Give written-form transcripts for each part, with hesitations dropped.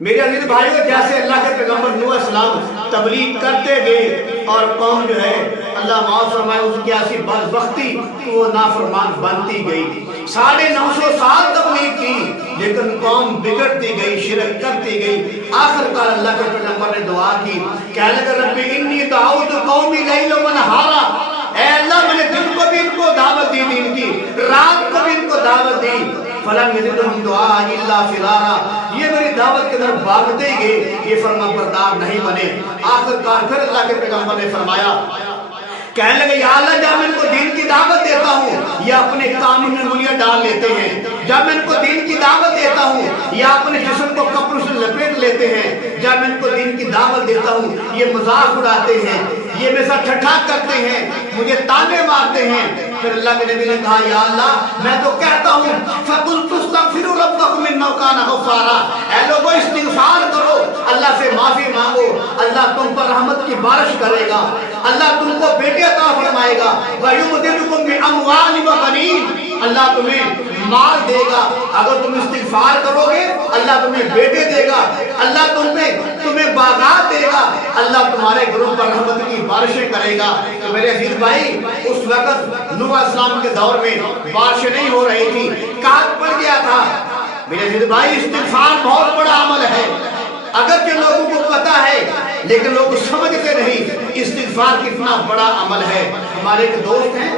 میرے عزیز بھائیوں، جیسے اللہ کے پیغمبر نوح علیہ السلام تبلیغ کرتے گئے اور قوم جو ہے اللہ معاف فرمائے اس کی ایسی بدبختی وہ نافرمان بنتی گئی. 950 سال تبلیغ کی لیکن قوم بگڑتی گئی، شرک کرتی گئی. آخر کار اللہ کے پیغمبر نے دعا کی، کہنے لگا رب انی دعوت قومی لیلا و نہارا، اے اللہ میں نے دن کو بھی ان کو دعوت دی، دین کی رات کو بھی ان کو دعوت دی. فلم یزدہم دعاء الا فرارا، یہ میری دعوت کے طرف بھاگتے گئے، یہ فرما بردار نہیں بنے. آخر کار پھر اللہ کے پیغمبر نے فرمایا، کہنے لگے یا اللہ جب میں ان کو دین کی دعوت دیتا ہوں یہ اپنے کام میں انگلیاں ڈال لیتے ہیں، جب میں ان کو دین کی دعوت دیتا ہوں یہ اپنے جسم کو کپڑوں سے لپیٹ لیتے ہیں، جب میں ان کو دین کی دعوت دیتا ہوں یہ مذاق اڑاتے ہیں، یہ میرے ساتھ ٹھٹھا کرتے ہیں، مجھے تانے مارتے ہیں. پھر اللہ کے نبی نے کہا یا اللہ میں تو کہتا ہوں فَقُلْتُ اسْتَغْفِرُوا رَبَّكُمْ إِنَّهُ كَانَ غَفَّارًا، اے لوگوں استغفار کرو، اللہ سے معافی مانگو، اللہ تم پر رحمت کی بارش کرے گا، اللہ تم کو بیٹے عطا فرمائے گا. وَيُمْدِدْكُمْ بِأَمْوَالٍ وَبَنِينَ، اللہ تمہیں مال دے گا. اگر تم استغفار کرو گے اللہ تمہیں بیٹے دے گا، اللہ تمہیں باغات دے گا، اللہ تمہارے گھروں پر رحمت کی بارشیں کرے گا. تو میرے عزیز بھائی اس وقت نوح علیہ السلام کے دور میں بارشیں نہیں ہو رہی تھی، قحط پڑ گیا تھا. میرے عزیز بھائی استغفار بہت بڑا عمل ہے، اگرچہ لوگوں کو پتا ہے لیکن لوگ سمجھتے نہیں استغفار کتنا بڑا عمل ہے. ہمارے ایک دوست ہیں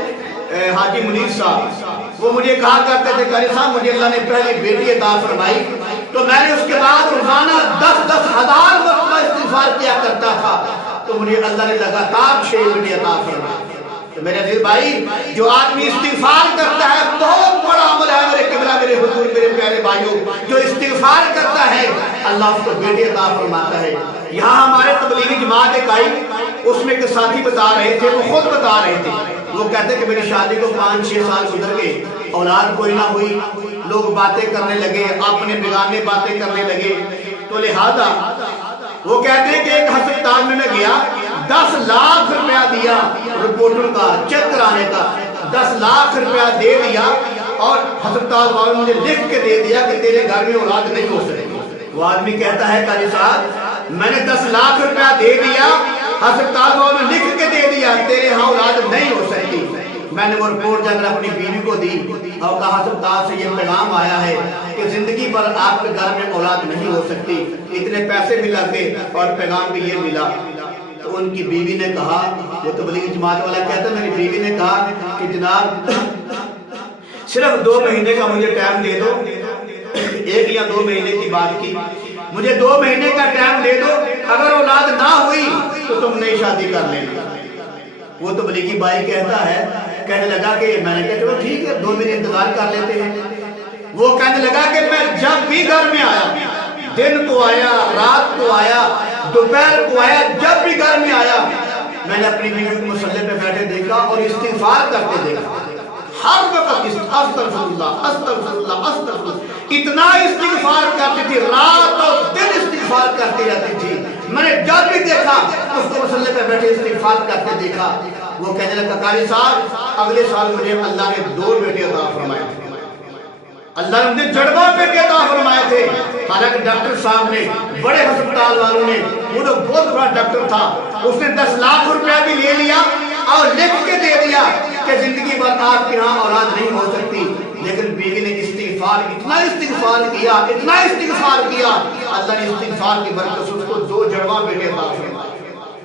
حاجی منیر صاحب، وہ مجھے کہا کرتے تھے قاری صاحب مجھے اللہ نے پہلی بیٹی عطا فرمائی تو میں نے اس کے بعد روزانہ 10 ہزار مرتبہ استغفار کیا کرتا تھا، تو مجھے اللہ نے لگاتار 6 بیٹی عطا فرمائی. تو میرے عزیز بھائی جو آدمی استغفار کرتا ہے بہت بڑا عمل ہے. میرے قبلہ میرے حضور میرے پیارے بھائیوں، جو استغفار کرتا ہے اللہ اس کو بیٹی عطا فرماتا ہے. یہاں ہمارے تبلیغی جماعت ایک آئی، اس میں ایک ساتھی بتا رہے تھے، وہ خود بتا رہے تھے، وہ کہتے کہ میری شادی کو 5-6 سال گزر گئے، اولاد کوئی نہ ہوئی، لوگ باتیں کرنے لگے، اپنے بیگانے باتیں کرنے لگے، تو لہذا وہ کہتے ہیں کہ ایک ہسپتال میں گیا، 10 لاکھ روپیہ دیا رپورٹوں کا چیک کرانے کا، 10 لاکھ روپیہ دے دیا اور ہسپتال والوں نے مجھے لکھ کے دے دیا کہ تیرے گھر میں اولاد نہیں ہو سکتی. وہ آدمی کہتا ہے قاری صاحب میں نے 10 لاکھ روپیہ دے دیا، ہسپتال والوں نے لکھ کے دے دیا تیرے ہاں اولاد نہیں ہو سکتی. میں نے وہ رپورٹ جا کر اپنی بیوی کو دی اور کہا ہسپتال سے یہ پیغام آیا ہے کہ زندگی پر آپ کے گھر میں اولاد نہیں ہو سکتی، اتنے پیسے بھی لگے اور پیغام بھی یہ ملا. تو ان کی بیوی نے کہا، وہ تبلیغی جماعت والا کہتا ہے میری بیوی نے کہا کہ جناب صرف 2 مہینے کا مجھے ٹائم دے دو، 1 یا 2 مہینے کی بات کی، مجھے 2 مہینے کا ٹائم دے دو، اگر اولاد نہ ہوئی تو تم نئی شادی کر لینا. وہ تبلیغی بھائی کہتا ہے، کہنے لگا کہ میں نے کہا چلو ٹھیک ہے 2 مہینے انتظار کر لیتے ہیں. وہ کہنے لگا کہ میں جب بھی گھر میں آیا، دن کو آیا، رات کو آیا، دوپہر کو آیا، جب بھی گھر میں آیا میں نے اپنی بیوی کو مصلی پہ بیٹھے دیکھا اور استغفار کرتے دیکھا. ہر وقت استغفر اللہ استغفر اللہ استغفر اللہ، اتنا استغفار کرتی تھی، رات اور دن استغفار کرتی رہتی تھی. میں نے جب بھی دیکھا اس کو مصلی پہ بیٹھے استغفار کرتے دیکھا. وہ کہنے لگا قاری صاحب اگلے سال مجھے اللہ نے 2 بیٹے عطا فرمائے تھے، اللہ نے مجھے جڑواں بیٹے عطا فرمائے تھے. حالانکہ ڈاکٹر صاحب نے، بڑے ہسپتال والوں نے، وہ تو بہت بڑا ڈاکٹر تھا، اس نے 10 لاکھ روپیہ بھی لے لیا اور لکھ کے دے دیا کہ زندگی بھر آپ کے ہاں اولاد نہیں ہو سکتی. لیکن بیوی نے استغفار، اتنا استغفار کیا، اتنا استغفار کیا، اللہ نے استغفار کی برکت سے اس کو 2 جڑواں بیٹے عطا فرمائے.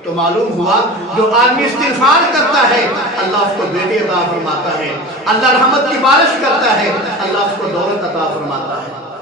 تو معلوم ہوا جو آدمی استغفار کرتا ہے اللہ اس کو بیٹے عطا فرماتا ہے، اللہ رحمت کی بارش کرتا ہے، اللہ اس کو دولت عطا فرماتا ہے.